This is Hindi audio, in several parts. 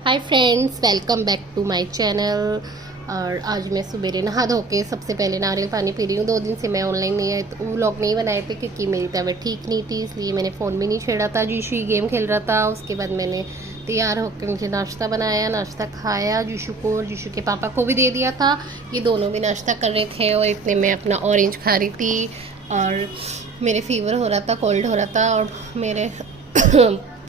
Hi friends, welcome back to my channel. और आज मैं सवेरे नहा धो के सबसे पहले नारियल पानी पी रही हूँ। 2 दिन से मैं ऑनलाइन नहीं आई तो व्लॉग नहीं बनाए थे क्योंकि मेरी तबीयत ठीक नहीं थी, इसलिए मैंने फ़ोन भी नहीं छेड़ा था। जीशु गेम खेल रहा था। उसके बाद मैंने तैयार होकर मुझे नाश्ता बनाया, नाश्ता खाया जीशु को और जीशु के पापा को भी दे दिया था। ये दोनों भी नाश्ता कर रहे थे और इतने में अपना ऑरेंज खा रही थी। और मेरे फीवर हो रहा था, कोल्ड हो रहा था और मेरे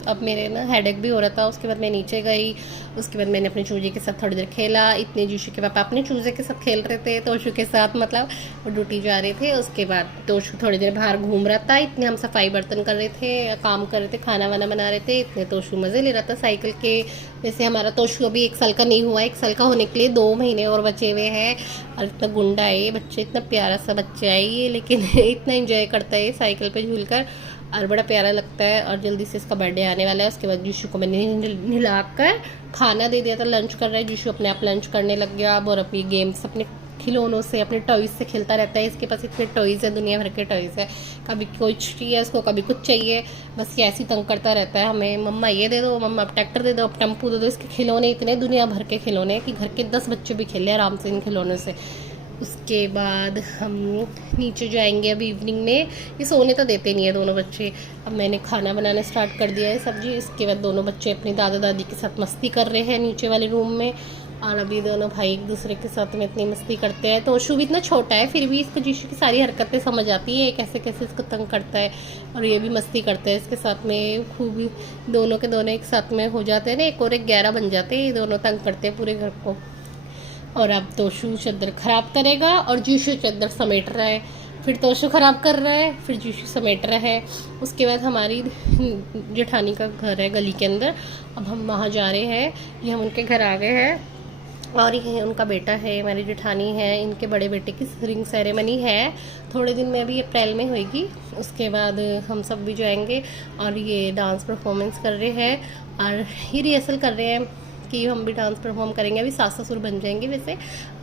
अब मेरे ना हेडेक भी हो रहा था। उसके बाद मैं नीचे गई। उसके बाद मैंने अपने चूजे के साथ थोड़ी देर खेला। इतने जीशु के पापा अपने चूजे के साथ खेल रहे थे, तोशु के साथ, मतलब वो ड्यूटी जा रहे थे। उसके बाद तोशु थोड़ी देर बाहर घूम रहा था। इतने हम सफाई बर्तन कर रहे थे, काम कर रहे थे, खाना वाना बना रहे थे। इतने तोशु मज़े ले रहा था साइकिल के। वैसे हमारा तोशु अभी 1 साल का नहीं हुआ, 1 साल का होने के लिए 2 महीने और बचे हुए हैं। और इतना गुंडा है ये बच्चे, इतना प्यारा सा बच्चा है ये, लेकिन इतना इंजॉय करता है साइकिल पे झूल कर और बड़ा प्यारा लगता है। और जल्दी से इसका बर्थडे आने वाला है। उसके बाद जीशु को मैंने नहलाकर खाना दे दिया था। लंच कर रहा है जीशु, अपने आप लंच करने लग गया। और अपनी गेम्स अपने खिलौनों से, अपने टॉयज़ से खेलता रहता है। इसके पास इतने टॉयज़ है, दुनिया भर के टॉयज़ है। कभी कुछ चाहिए इसको, कभी कुछ चाहिए, बस ये ऐसे ही तंग करता रहता है हमें। मम्मा ये दे दो, मम्मा अब ट्रैक्टर दे दो, अब टेम्पू दे दो। इसके खिलौने इतने दुनिया भर के खिलौने हैं कि घर के 10 बच्चे भी खेले आराम से इन खिलौनों से। उसके बाद हम नीचे जाएंगे अब इवनिंग में। ये सोने तो देते नहीं है दोनों बच्चे। अब मैंने खाना बनाना स्टार्ट कर दिया है, सब्जी। इसके बाद दोनों बच्चे अपनी दादा दादी के साथ मस्ती कर रहे हैं नीचे वाले रूम में। और अभी दोनों भाई एक दूसरे के साथ में इतनी मस्ती करते हैं। तो ओशु भी इतना छोटा है, फिर भी इसको जीशु की सारी हरकतें समझ आती है, कैसे कैसे इसको तंग करता है। और ये भी मस्ती करते हैं इसके साथ में खूब ही। दोनों के दोनों एक साथ में हो जाते हैं ना, एक और एक 11 बन जाते हैं। ये दोनों तंग करते हैं पूरे घर को। और अब तोशु चादर ख़राब करेगा और जीशु चादर समेट रहा है। फिर तोशु ख़राब कर रहा है, फिर जीशु समेट रहा है। उसके बाद हमारी जेठानी का घर है गली के अंदर। अब हम वहाँ जा रहे हैं। ये हम उनके घर आ गए हैं और ये उनका बेटा है, हमारी जेठानी है। इनके बड़े बेटे की रिंग सेरेमनी है, थोड़े दिन में, अभी अप्रैल में होगी। उसके बाद हम सब भी जाएंगे। और ये डांस परफॉर्मेंस कर रहे हैं और ये रिहर्सल कर रहे हैं कि हम भी डांस परफॉर्म करेंगे। अभी सास ससुर बन जाएंगे वैसे।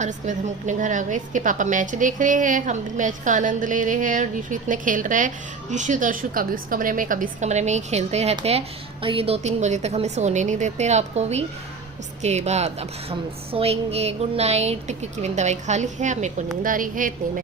और उसके बाद हम अपने घर आ गए। इसके पापा मैच देख रहे हैं, हम भी मैच का आनंद ले रहे हैं। और जीशु इतने खेल रहा है। जीशु तोशु कभी उस कमरे में कभी इस कमरे में ही खेलते रहते हैं। और ये 2-3 बजे तक हमें सोने नहीं देते रात को भी। उसके बाद अब हम सोएंगे। गुड नाइट, क्योंकि मैंने दवाई खा ली है, अब मेरे को नींद आ रही है। इतनी